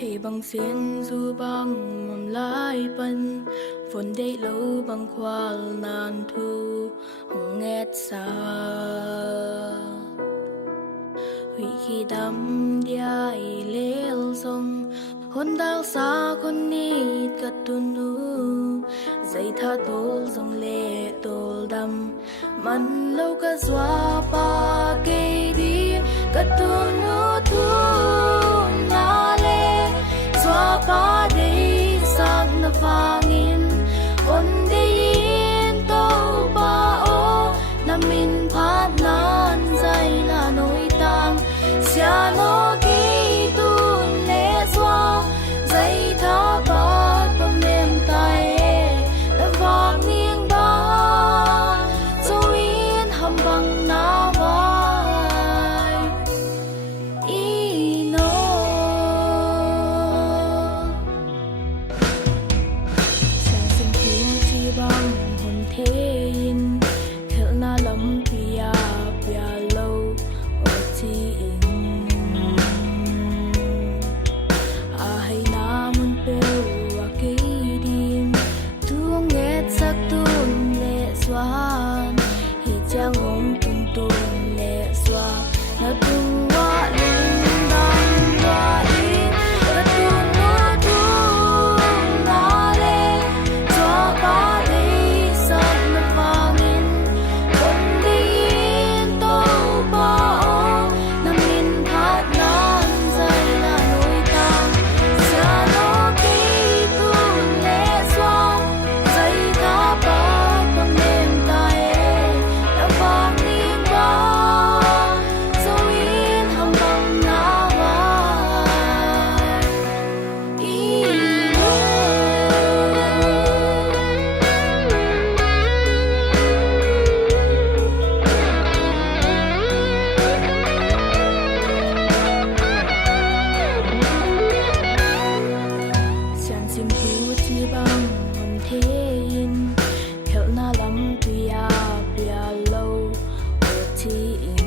Thì bằng xiên dù bằng mầm lái bần vốn đầy lâu bằng khoal nàn thu hồng nghẹt xa hủy khi đắm điai lêu sông hôn đào xa con nít cắt tu nu dây tha tol dòng lệ tol đầm man lâu cả xóa ba cây đi cắt tu nu thu na lệ xóa ba đây sang na vangin on đây tàu ba o nam min phát nan dây là nỗi tang xia nó kỹ tu lệ xóa dây tha ba bom đêm tay là vang niềng ba dấu in hầm bằng na vai ý nó sáng sinh thiên chi bằng hồn thế in khel na lắm pia pia lâu ở chi in ai na mun pel wa ke dim tu nget sak tun le swan hi chang ong tun tun le swa na tu wa lung dang wa in na tu no tu na le swa ba de sak na vangin kon din to ba o na min phat nan zai na noi tang sia no ki tu le swa zai ta ba bang nem tai na vang ning ba so in hum bang na wa i no sáng chim thu chi bằng hồn thế in khel na lắm pia pia lâu ở chi in